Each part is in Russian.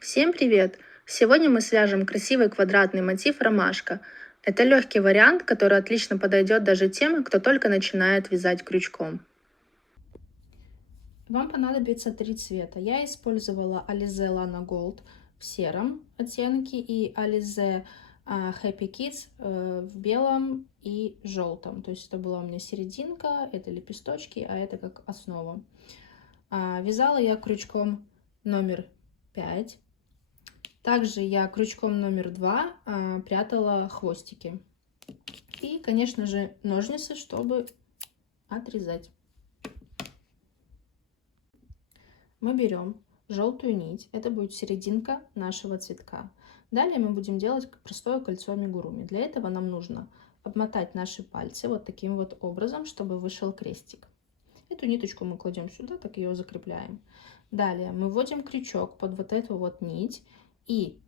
Всем привет! Сегодня мы свяжем красивый квадратный мотив ромашка. Это легкий вариант, который отлично подойдет даже тем, кто только начинает вязать крючком. Вам понадобится 3 цвета. Я использовала Alize Lana Gold в сером оттенке и Alize Happy Kids в белом и желтом. То есть это была у меня серединка, это лепесточки, а это как основа. Вязала я крючком номер 5. Также я крючком номер 2 прятала хвостики. И, конечно же, ножницы, чтобы отрезать. Мы берем желтую нить, это будет серединка нашего цветка. Далее мы будем делать простое кольцо амигуруми. Для этого нам нужно обмотать наши пальцы вот таким вот образом, чтобы вышел крестик. Эту ниточку мы кладем сюда, так ее закрепляем. Далее мы вводим крючок под вот эту вот нить и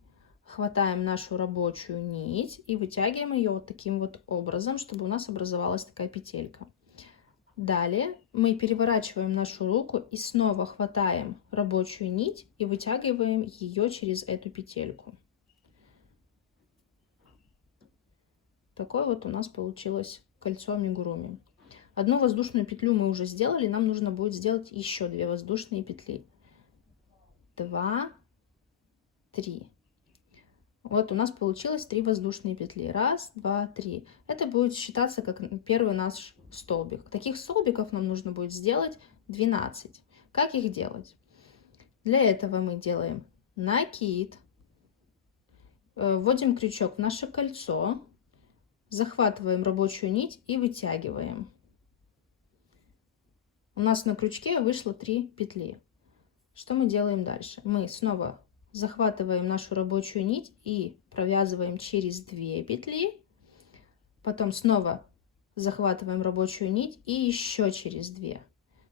хватаем нашу рабочую нить и вытягиваем ее вот таким вот образом, чтобы у нас образовалась такая петелька. Далее мы переворачиваем нашу руку и снова хватаем рабочую нить и вытягиваем ее через эту петельку. Такое вот у нас получилось кольцо амигуруми. Одну воздушную петлю мы уже сделали, нам нужно будет сделать еще 2 воздушные петли. 2, 3. Вот у нас получилось 3 воздушные петли. 1, 2, 3. Это будет считаться как первый наш столбик. Таких столбиков нам нужно будет сделать 12. Как их делать? Для этого мы делаем накид, вводим крючок в наше кольцо, захватываем рабочую нить и вытягиваем. У нас на крючке вышло 3 петли. Что мы делаем дальше? Мы снова захватываем нашу рабочую нить и провязываем через 2 петли. Потом снова захватываем рабочую нить и еще через 2.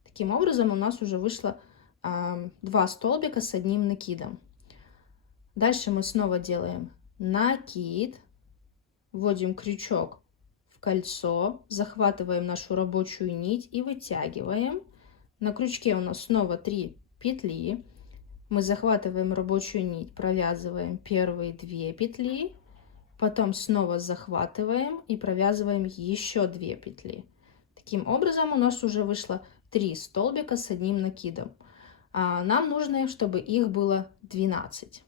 Таким образом у нас уже вышло 2 столбика с одним накидом. Дальше мы снова делаем накид, вводим крючок в кольцо, захватываем нашу рабочую нить и вытягиваем. На крючке у нас снова 3 петли. Мы захватываем рабочую нить, провязываем первые 2 петли, потом снова захватываем и провязываем еще 2 петли. Таким образом у нас уже вышло 3 столбика с одним накидом. Нам нужно, чтобы их было 12.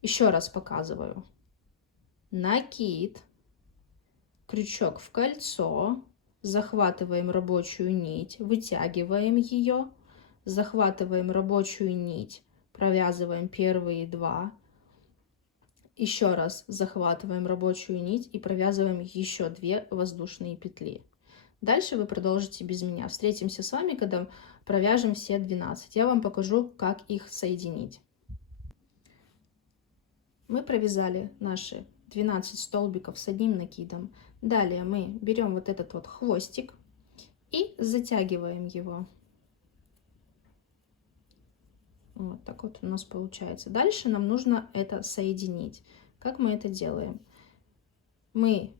Еще раз показываю. Накид, крючок в кольцо, захватываем рабочую нить, вытягиваем ее, захватываем рабочую нить, провязываем первые 2, еще раз захватываем рабочую нить и провязываем еще 2 воздушные петли. Дальше вы продолжите без меня. Встретимся с вами, когда провяжем все 12. Я вам покажу, как их соединить. Мы провязали наши 12 столбиков с одним накидом. Далее мы берем вот этот вот хвостик и затягиваем его. Вот так вот у нас получается. Дальше нам нужно это соединить. Как мы это делаем? Мы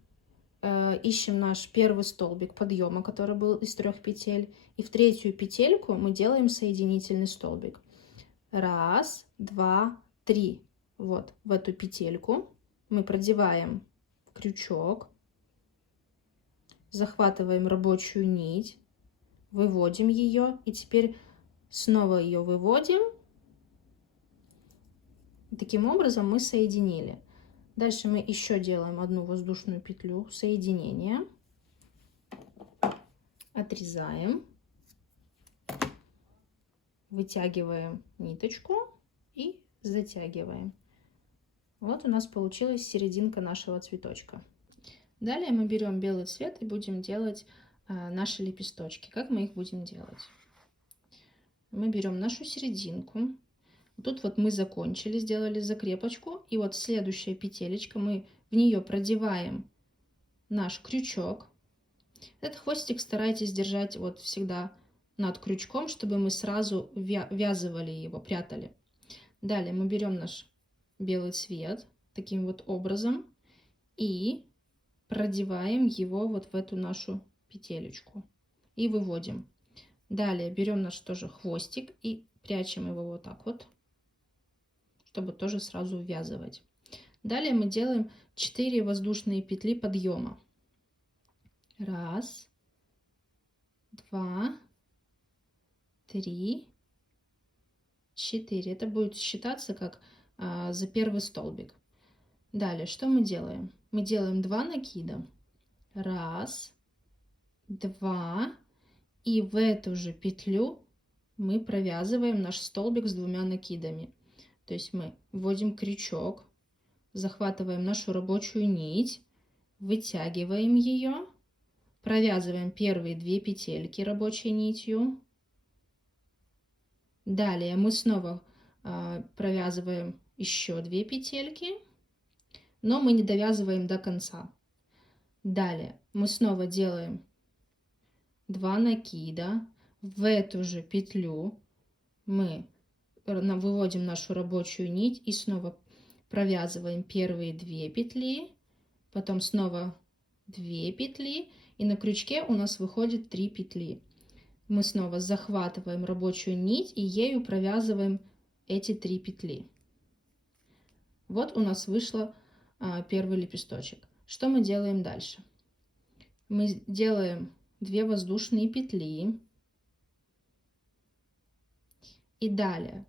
ищем наш первый столбик подъема, который был из 3 петель. И в третью петельку мы делаем соединительный столбик. 1, 2, 3. Вот в эту петельку мы продеваем крючок, захватываем рабочую нить, выводим ее и теперь снова ее выводим. Таким образом мы соединили. Дальше мы еще делаем одну воздушную петлю соединения, отрезаем, вытягиваем ниточку и затягиваем. Вот у нас получилась серединка нашего цветочка. Далее мы берем белый цвет и будем делать наши лепесточки. Как мы их будем делать? Мы берем нашу серединку. Тут вот мы закончили, сделали закрепочку. И вот следующая петелечка, мы в нее продеваем наш крючок. Этот хвостик старайтесь держать вот всегда над крючком, чтобы мы сразу ввязывали его, прятали. Далее мы берем наш белый цвет таким вот образом и продеваем его вот в эту нашу петелечку и выводим. Далее берем наш тоже хвостик и прячем его вот так вот, чтобы тоже сразу ввязывать. Далее мы делаем 4 воздушные петли подъема. 1, 2, 3, 4. Это будет считаться как за первый столбик. Далее, что мы делаем? Мы делаем 2 накида. 1, 2. И в эту же петлю мы провязываем наш столбик с 2 накидами. То есть мы вводим крючок, захватываем нашу рабочую нить, вытягиваем ее, провязываем первые 2 петельки рабочей нитью. Далее мы снова провязываем еще 2 петельки, но мы не довязываем до конца. Далее мы снова делаем 2 накида. В эту же петлю мы выводим нашу рабочую нить и снова провязываем первые 2 петли, потом снова 2 петли, и на крючке у нас выходит 3 петли. Мы снова захватываем рабочую нить и ею провязываем эти 3 петли. Вот у нас вышло первый лепесточек. Что мы делаем дальше? Мы делаем 2 воздушные петли. И далее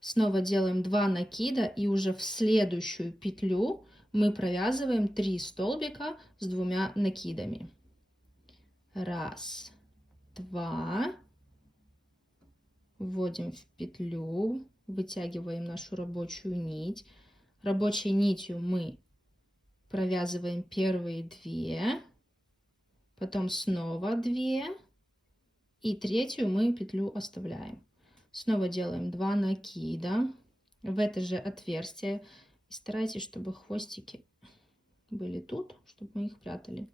снова делаем 2 накида, и уже в следующую петлю мы провязываем 3 столбика с 2 накидами. 1, 2. Вводим в петлю, вытягиваем нашу рабочую нить. Рабочей нитью мы провязываем первые 2, потом снова 2, и третью мы петлю оставляем. Снова делаем 2 накида в это же отверстие. И старайтесь, чтобы хвостики были тут, чтобы мы их прятали.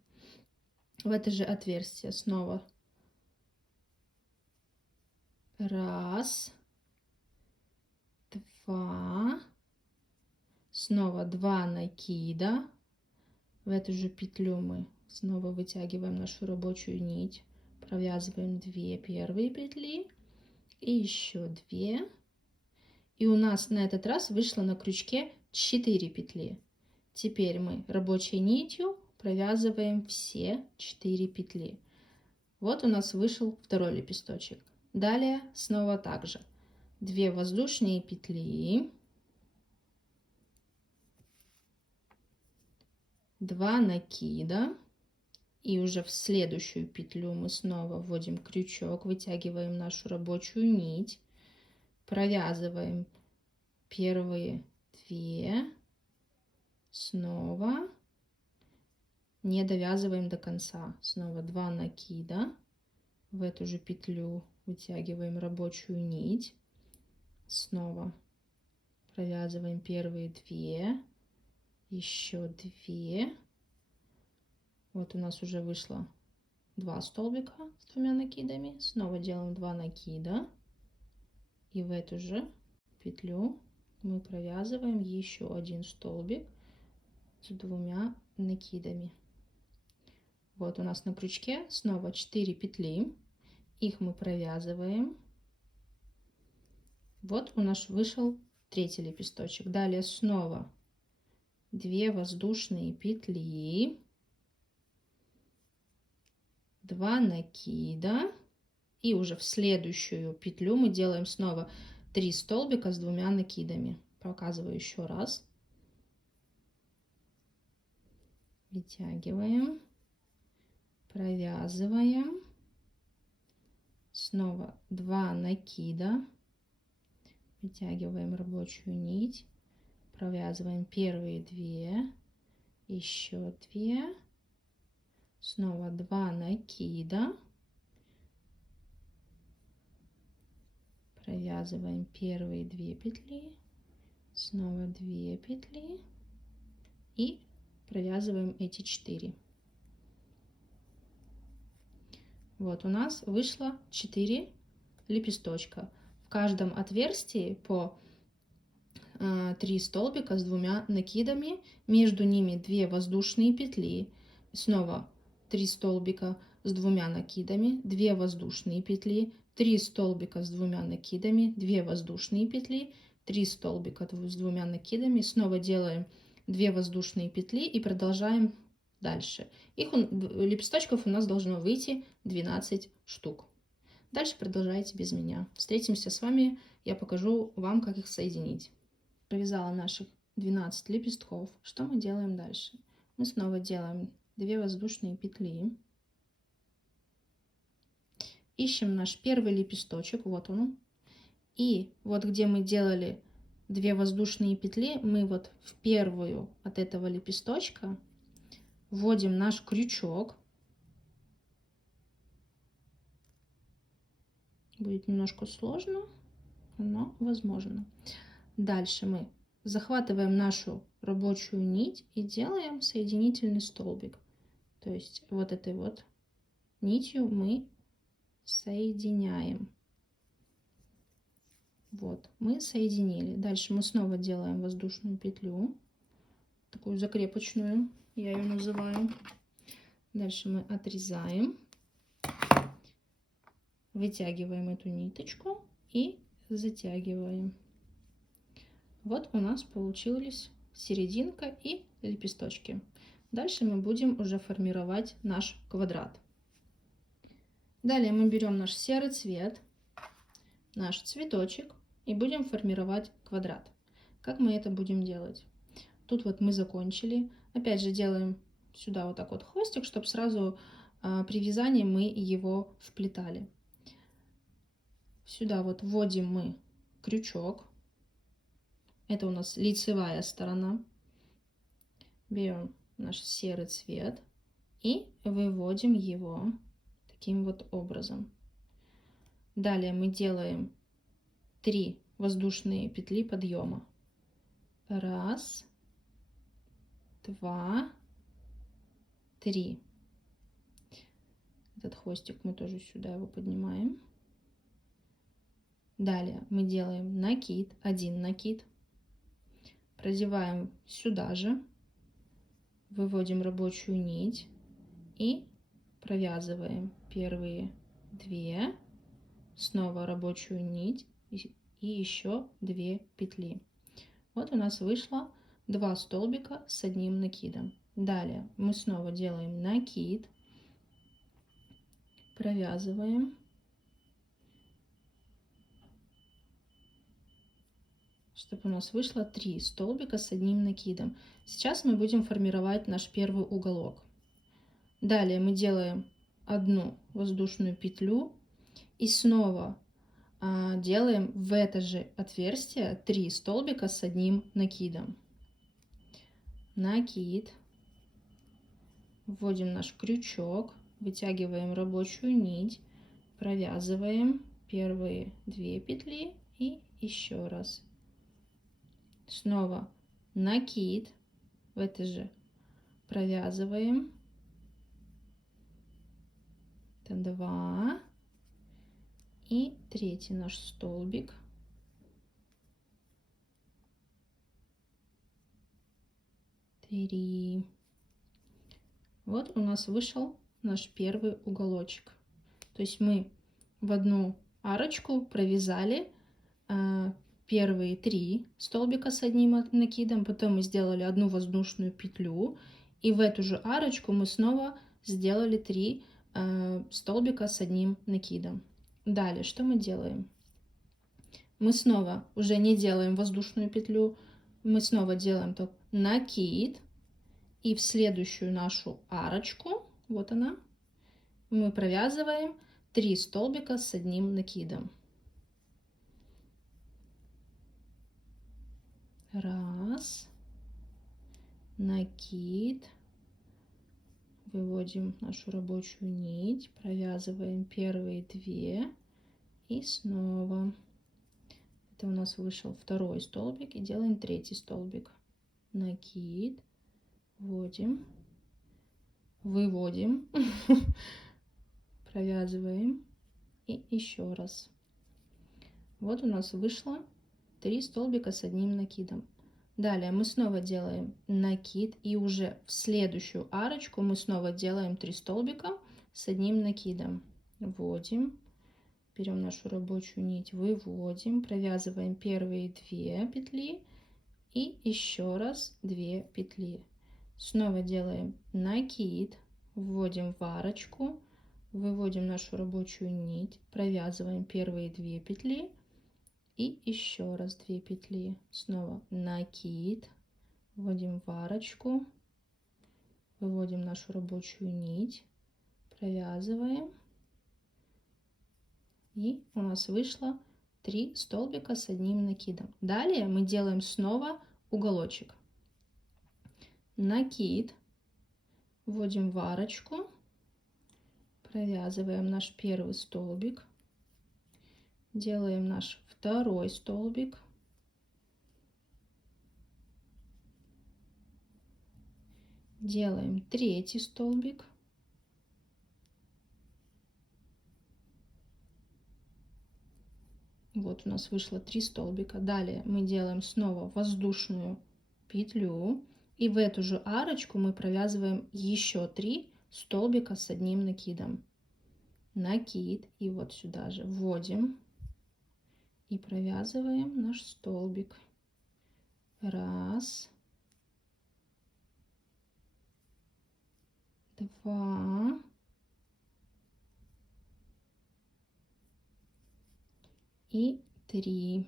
В это же отверстие снова 1, 2, снова 2 накида. В эту же петлю мы снова вытягиваем нашу рабочую нить, провязываем 2 первые петли и еще 2. И у нас на этот раз вышло на крючке 4 петли. Теперь мы рабочей нитью провязываем все 4 петли. Вот у нас вышел второй лепесточек. Далее снова так же. 2 воздушные петли, 2 накида, и уже в следующую петлю мы снова вводим крючок, вытягиваем нашу рабочую нить, провязываем первые 2, снова не довязываем до конца, снова 2 накида, в эту же петлю вытягиваем рабочую нить, снова провязываем первые 2, еще 2. Вот у нас уже вышло 2 столбика с 2 накидами. Снова делаем 2 накида. И в эту же петлю мы провязываем еще 1 столбик с 2 накидами. Вот у нас на крючке снова 4 петли. Их мы провязываем. Вот у нас вышел третий лепесточек. Далее снова 2 воздушные петли, 2 накида, и уже в следующую петлю мы делаем снова 3 столбика с 2 накидами. Показываю еще раз. Вытягиваем, провязываем, снова 2 накида, вытягиваем рабочую нить, провязываем первые 2, еще 2, снова 2 накида, провязываем первые 2 петли, снова 2 петли и провязываем эти 4. Вот у нас вышло 4 лепесточка. В каждом отверстии по 3 столбика с 2 накидами, между ними 2 воздушные петли, снова 3 столбика с 2 накидами, 2 воздушные петли, 3 столбика с 2 накидами, 2 воздушные петли, 3 столбика с 2 накидами, снова делаем 2 воздушные петли и продолжаем дальше. Лепесточков у нас должно выйти 12 штук. Дальше продолжайте без меня. Встретимся с вами, я покажу вам, как их соединить. Провязала наших 12 лепестков. Что мы делаем дальше? Мы снова делаем 2 воздушные петли. Ищем наш первый лепесточек, вот он. И вот где мы делали 2 воздушные петли, мы вот в первую от этого лепесточка вводим наш крючок. Будет немножко сложно, но возможно. Дальше мы захватываем нашу рабочую нить и делаем соединительный столбик. То есть вот этой вот нитью мы соединяем. Вот, мы соединили. Дальше мы снова делаем воздушную петлю, такую закрепочную, я ее называю. Дальше мы отрезаем, вытягиваем эту ниточку и затягиваем. Вот у нас получились серединка и лепесточки. Дальше мы будем уже формировать наш квадрат. Далее мы берем наш серый цвет, наш цветочек и будем формировать квадрат. Как мы это будем делать? Тут вот мы закончили. Опять же делаем сюда вот так вот хвостик, чтобы сразу при вязании мы его вплетали. Сюда вот вводим мы крючок. Это у нас лицевая сторона. Берем наш серый цвет и выводим его таким вот образом. Далее мы делаем 3 воздушные петли подъема. 1, 2, 3. Этот хвостик мы тоже сюда его поднимаем. Далее мы делаем накид, 1 накид. Продеваем сюда же, выводим рабочую нить и провязываем первые 2, снова рабочую нить и еще 2 петли. Вот у нас вышло 2 столбика с 1 накидом. Далее мы снова делаем накид, провязываем, чтобы у нас вышло 3 столбика с 1 накидом. Сейчас мы будем формировать наш первый уголок. Далее мы делаем 1 воздушную петлю и снова делаем в это же отверстие 3 столбика с 1 накидом. Накид, вводим наш крючок, вытягиваем рабочую нить, провязываем первые 2 петли и еще раз. Снова накид, в это же провязываем. Это 2 и 3 наш столбик. Вот у нас вышел наш первый уголочек. То есть мы в одну арочку провязали первые 3 столбика с 1 накидом, потом мы сделали 1 воздушную петлю, и в эту же арочку мы снова сделали 3 столбика с 1 накидом. Далее что мы делаем? Мы снова уже не делаем воздушную петлю, мы снова делаем только накид, и в следующую нашу арочку, вот она, мы провязываем 3 столбика с 1 накидом. 1, накид, выводим нашу рабочую нить, провязываем первые 2 и снова. Это у нас вышел 2 столбик и делаем 3 столбик. Накид, вводим, выводим, провязываем и еще раз. Вот у нас вышло 3 столбика с 1 накидом. Далее мы снова делаем накид, и уже в следующую арочку мы снова делаем 3 столбика с 1 накидом. Вводим, берем нашу рабочую нить, выводим, провязываем первые 2 петли и еще раз 2 петли. Снова делаем накид, вводим в арочку, выводим нашу рабочую нить, провязываем первые 2 петли и еще раз 2 петли. Снова накид, вводим в арочку, выводим нашу рабочую нить, провязываем, и у нас вышло 3 столбика с одним накидом. Далее мы делаем снова уголочек. Накид, вводим в арочку, провязываем наш первый столбик, делаем наш второй столбик, делаем третий столбик, вот у нас вышло 3 столбика. Далее мы делаем снова воздушную петлю, и в эту же арочку мы провязываем еще 3 столбика с одним накидом. Накид, и вот сюда же вводим и провязываем наш столбик. Раз, два, и 3.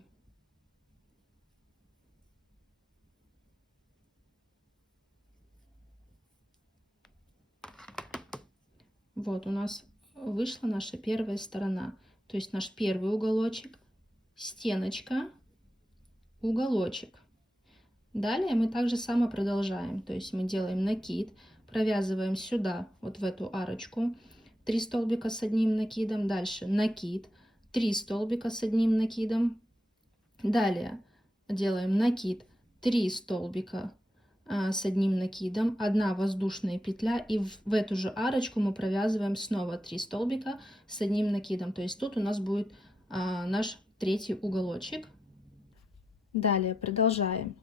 Вот у нас вышла наша первая сторона. То есть наш первый уголочек, стеночка, уголочек. Далее мы также само продолжаем. То есть мы делаем накид, провязываем сюда, вот в эту арочку, 3 столбика с одним накидом. Дальше накид, 3 столбика с одним накидом. Далее делаем накид, 3 столбика с одним накидом, 1 воздушная петля, и в эту же арочку мы провязываем снова 3 столбика с одним накидом. То есть тут у нас будет наш третий уголочек. Далее продолжаем.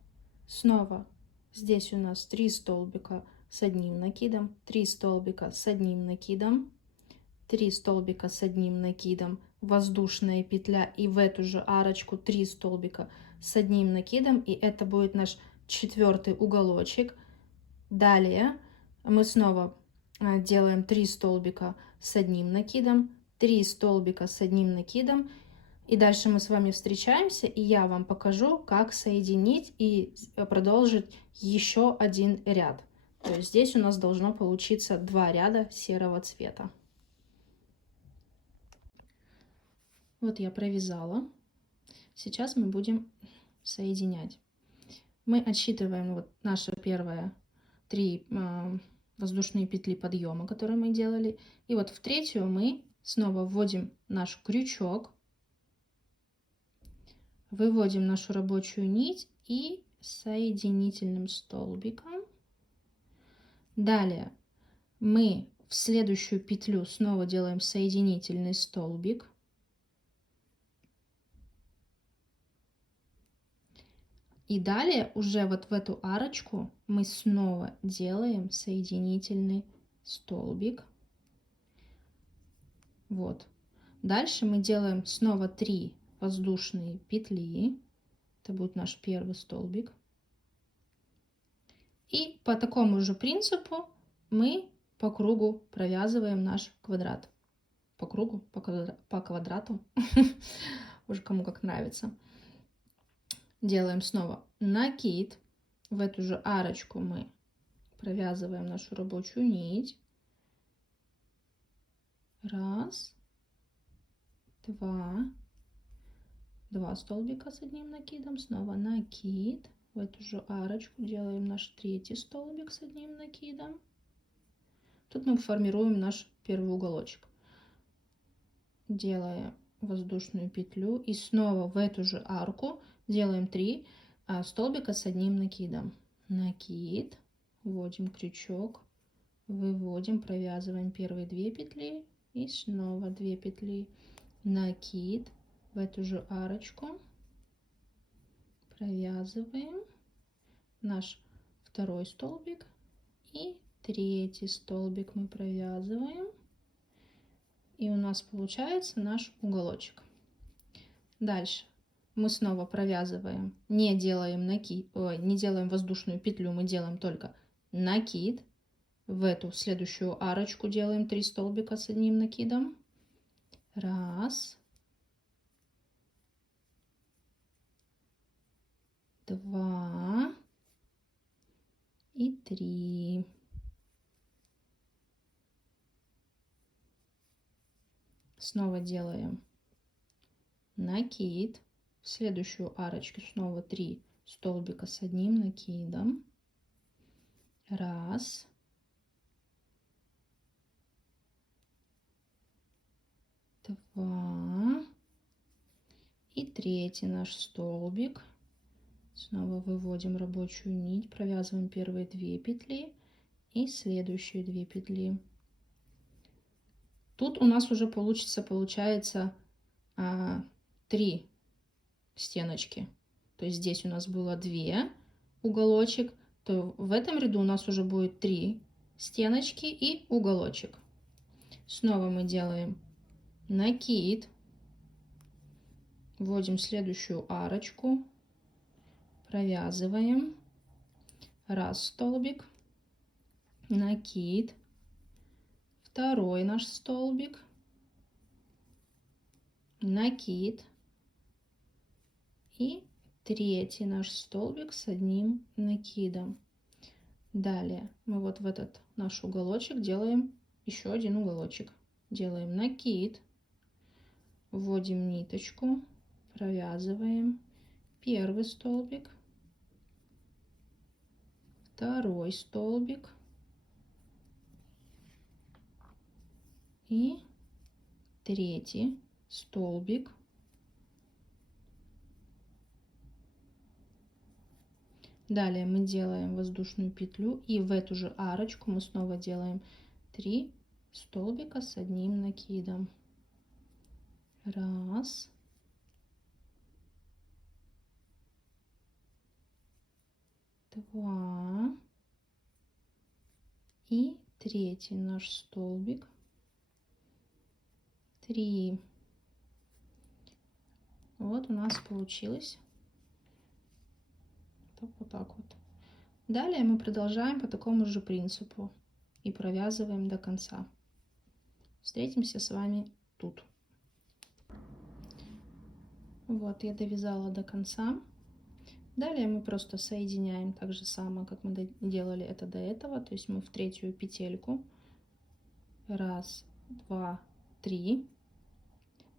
Снова здесь у нас 3 столбика с одним накидом, 3 столбика с одним накидом, 3 столбика с одним накидом, воздушная петля, и в эту же арочку 3 столбика с одним накидом, и это будет наш 4-й уголочек. Далее мы снова делаем 3 столбика с одним накидом, 3 столбика с одним накидом, и дальше мы с вами встречаемся, и я вам покажу, как соединить и продолжить еще один ряд. То есть здесь у нас должно получиться 2 ряда серого цвета. Вот я провязала. Сейчас мы будем соединять. Мы отсчитываем вот наши первые 3 воздушные петли подъема, которые мы делали. И вот в третью мы снова вводим наш крючок, выводим нашу рабочую нить и соединительным столбиком. Далее мы в следующую петлю снова делаем соединительный столбик. И далее уже вот в эту арочку мы снова делаем соединительный столбик. Вот. Дальше мы делаем снова 3 воздушные петли. Это будет наш первый столбик. И по такому же принципу мы по кругу провязываем наш квадрат. По кругу, по квадрату, уже кому как нравится. Делаем снова накид. В эту же арочку мы провязываем нашу рабочую нить. Раз, два, 2 столбика с одним накидом, снова накид. В эту же арочку делаем наш 3-й столбик с одним накидом. Тут мы формируем наш первый уголочек. Делаем воздушную петлю и снова в эту же арку делаем 3 столбика с одним накидом. Накид, вводим крючок, выводим, провязываем первые 2 петли и снова 2 петли. Накид, в эту же арочку провязываем наш 2-й столбик и 3-й столбик мы провязываем. И у нас получается наш уголочек. Дальше мы снова провязываем, не делаем не делаем воздушную петлю, мы делаем только накид. В эту следующую арочку делаем 3 столбика с одним накидом. Раз, два и 3. Снова делаем накид. В следующую арочку снова 3 столбика с одним накидом. Раз, два и 3 наш столбик. Снова выводим рабочую нить, провязываем первые 2 петли и следующие 2 петли. Тут у нас уже получается 3 стеночки. То есть здесь у нас было 2 уголочек, то в этом ряду у нас уже будет 3 стеночки и уголочек. Снова мы делаем накид, вводим следующую арочку, провязываем, раз столбик, накид, второй наш столбик, накид и 3 наш столбик с одним накидом. Далее мы вот в этот наш уголочек делаем еще один уголочек. Делаем накид, вводим ниточку, провязываем первый столбик, второй столбик и 3 столбик. Далее мы делаем воздушную петлю и в эту же арочку мы снова делаем 3 столбика с одним накидом. Раз, два и 3 наш столбик, 3. Вот у нас получилось вот так вот. Далее мы продолжаем по такому же принципу и провязываем до конца. Встретимся с вами тут. Вот я довязала до конца. Далее мы просто соединяем так же самое, как мы делали это до этого. То есть мы в 3-ю петельку. Раз, два, 3.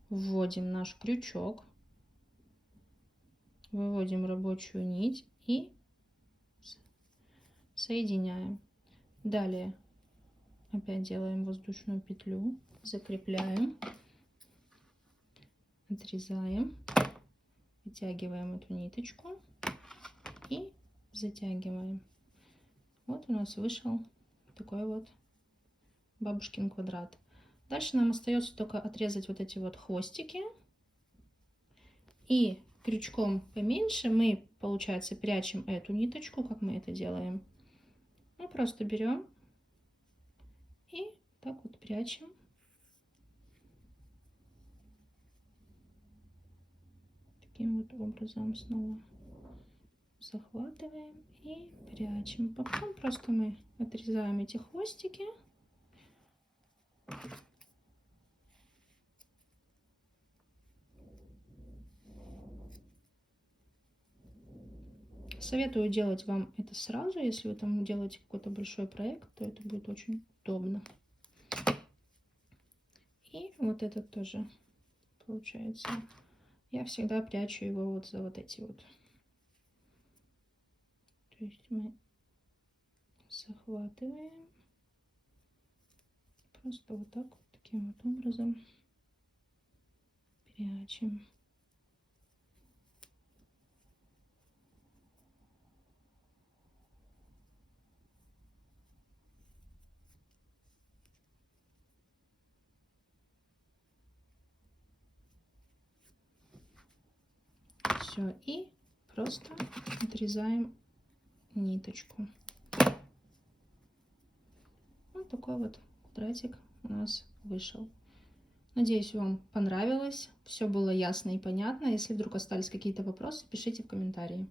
Вводим наш крючок. Выводим рабочую нить и соединяем. Далее опять делаем воздушную петлю, закрепляем, отрезаем, вытягиваем эту ниточку и затягиваем. Вот у нас вышел такой вот бабушкин квадрат. Дальше нам остается только отрезать вот эти вот хвостики. И крючком поменьше мы, получается, прячем эту ниточку. Как мы это делаем? Мы просто берем и так вот прячем. Таким вот образом снова захватываем и прячем. Потом просто мы отрезаем эти хвостики. Советую делать вам это сразу. Если вы там делаете какой-то большой проект, то это будет очень удобно. И вот этот тоже получается. Я всегда прячу его вот за вот эти вот. То есть мы захватываем. Просто вот так вот, таким вот образом прячем. Все, и просто отрезаем ниточку. Вот такой вот квадратик у нас вышел. Надеюсь, вам понравилось, все было ясно и понятно. Если вдруг остались какие-то вопросы, пишите в комментарии.